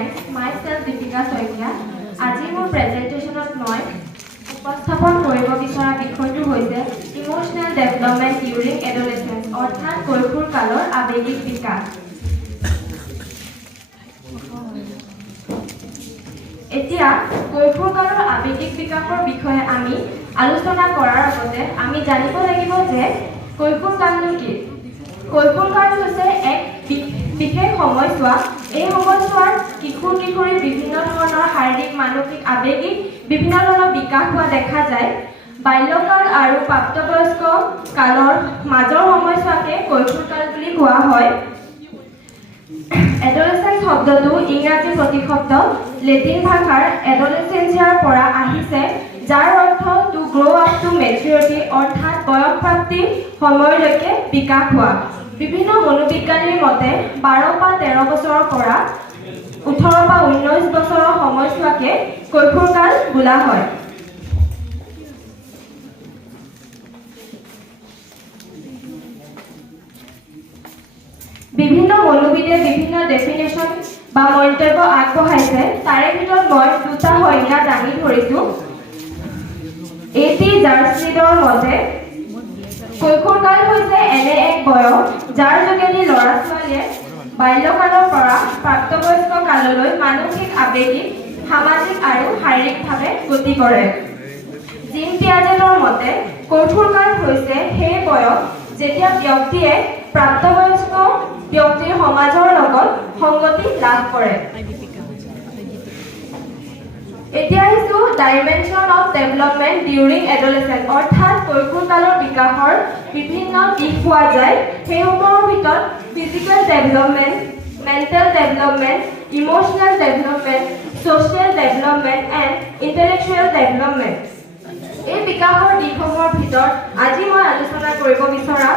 friends, myself Deepika Soikia. আজি মোৰ প্ৰেজেন্টেশ্যনত মই উপস্থাপন কৰিব বিচৰা বিষয়টো হৈছে ইমোশনাল ডেভেলপমেন্ট ডিউৰিং এডোলেসেন্স অৰ্থাৎ কৈশোৰ কালৰ আৱেগিক বিকাশ। এতিয়া কৈশোৰ কালৰ আৱেগিক বিকাশৰ বিষয়ে আমি আলোচনা কৰাৰ আগতে আমি জানিব লাগিব যে কৈশোৰ কালটো কি। কৈশোৰ কাল হৈছে এক বিশেষ সময়ছোৱা। এই সময়ছোৱাৰ কিশোৰ কিশোৰীৰ বিভিন্ন ধৰণৰ শাৰীৰিক মানসিক আৱেগিক বিভিন্ন ধৰণৰ বিকাশ হোৱা দেখা যায়। বাল্যকাল আৰু প্ৰাপ্তবয়স্ক কালৰ মাজৰ সময়ছোৱাকে কৈশোৰ কাল বুলি কোৱা হয়। এডোলেসেন্স শব্দটো ইংৰাজী প্ৰতিশব্দ লেটিন ভাষাৰ এডোলেসেন্সিয়াৰ পৰা আহিছে, যাৰ অৰ্থ to grow' up to maturity অৰ্থাৎ বয়সপ্ৰাপ্তি সময়লৈকে বিকাশ হোৱা। বিভিন্ন মনোবিজ্ঞানীৰ মতে 12 বা 13 বছৰৰ পৰা 18 বা 19 বছৰৰ সময়ছোৱাকে কৈশোৰ কাল বোলা হয়। বিভিন্ন মনোবিদে বিভিন্ন ডেফিনেশ্যন বা মন্তব্য আগবঢ়াইছে। তাৰে ভিতৰত মই দুটা সংজ্ঞা দাঙি ধৰিছোঁ। এটি জাৰ্চিডৰ মতে কৈশোৰ কাল হৈছে এনে এক বয়স যাৰ যোগেদি ল'ৰা ছোৱালীয়ে বাল্যকালৰ পৰা প্ৰাপ্তবয়স্ক কাললৈ মানসিক আৱেগিক সামাজিক আৰু শাৰীৰিকভাৱে গতি কৰে। জিন পিয়াজেটৰ মতে কৈশোৰ কাল হৈছে সেই বয়স যেতিয়া ব্যক্তিয়ে প্ৰাপ্তবয়স্ক ব্যক্তিৰ সমাজৰ লগত সংগতি লাভ কৰে। এতিয়া আহিছো ডাইমেনশ্যন অফ ডেভেলপমেন্ট ডিউৰিং এডোলেসেন্স অৰ্থাৎ কৈশোৰ কালৰ বিকাশৰ বিভিন্ন দিশ পোৱা যায়। সেইসমূহৰ ভিতৰত physical development, mental development, emotional development, social development and intellectual development. এই বিকাশৰ দিশসমূহৰ ভিতৰত আজি মই আলোচনা কৰিব বিচৰা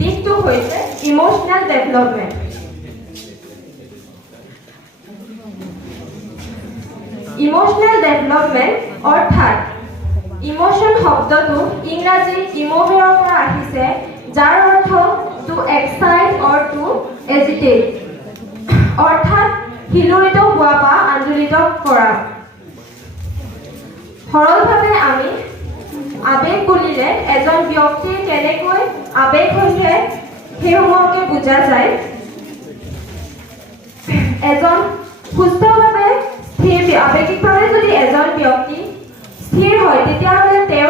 দিশটো হৈছে ইমোশনাল ডেভেলপমেন্ট। ইমোশনাল ডেভেলপমেন্ট অৰ্থাৎ ইমোশন শব্দটো ইংৰাজী ইম'ভেৰৰ পৰা আহিছে, যাৰ অৰ্থ টু এক্সাইট অৰ টু এজিটেট অৰ্থাৎ হিলোৰিত হোৱা বা আন্দোলিত কৰা। সৰলভাৱে আমি আৱেগ বুলিলে এজন ব্যক্তিৰ কেনেকৈ আৱেগ হৈছে সেইসমূহকে বুজা যায়। এজন সুস্থভাৱে আৱেগিকভাৱে যদি এজন ব্যক্তি স্থিৰ হয় তেতিয়াহ'লে তেওঁৰ